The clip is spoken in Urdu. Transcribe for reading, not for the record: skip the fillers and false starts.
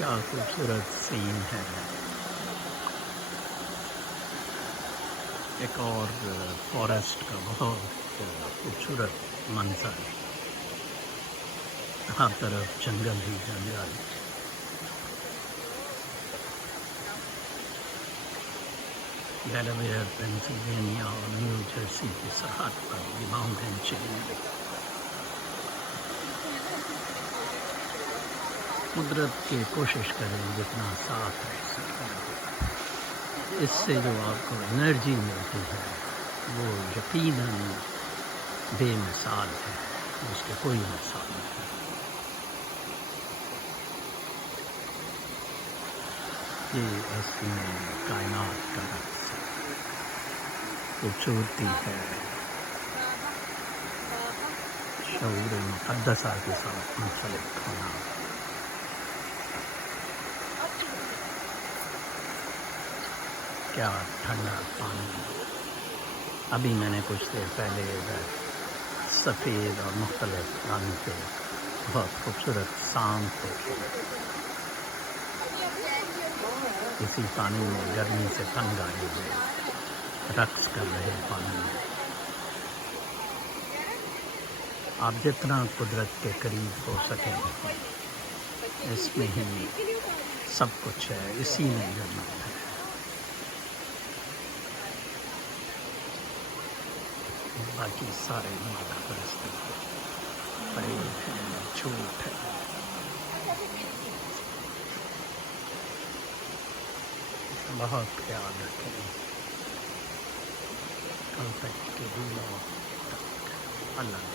کیا خوبصورت سین ہے. ایک اور فارسٹ کا بہت خوبصورت منظر. ہر طرف جنگل ہی جنگل. ڈیلاویئر، پینسلوینیا اور نیو جرسی کی سرحد پر یہ ماؤنٹین چین قدرت کی کوشش کریں جتنا ساتھ رہ سکیں. اس سے جو آپ کو انرجی ملتی ہے وہ یقیناً بے مثال ہے، اس کے کوئی مثال نہیں. یہ اصل میں کائنات کا رقص ہے، خوبصورتی ہے، شعور مقدسہ کے ساتھ منسلک ہونا. کیا ٹھنڈا پانی. ابھی میں نے کچھ دیر پہلے ادھر سفید اور مختلف رنگ کے بہت خوبصورت سانپ دیکھے. اسی پانی میں گرمی سے تنگ آئے ہوئے رقص کر رہے پانی میں. آپ جتنا قدرت کے قریب ہو سکیں اس میں ہی سب کچھ ہے، اسی میں جنت ہے. باقی سارے مادہ پرستی فریب ہے، جھوٹ ہے. بہت خیال رکھیں. کل تک کے دنوں تک اللہ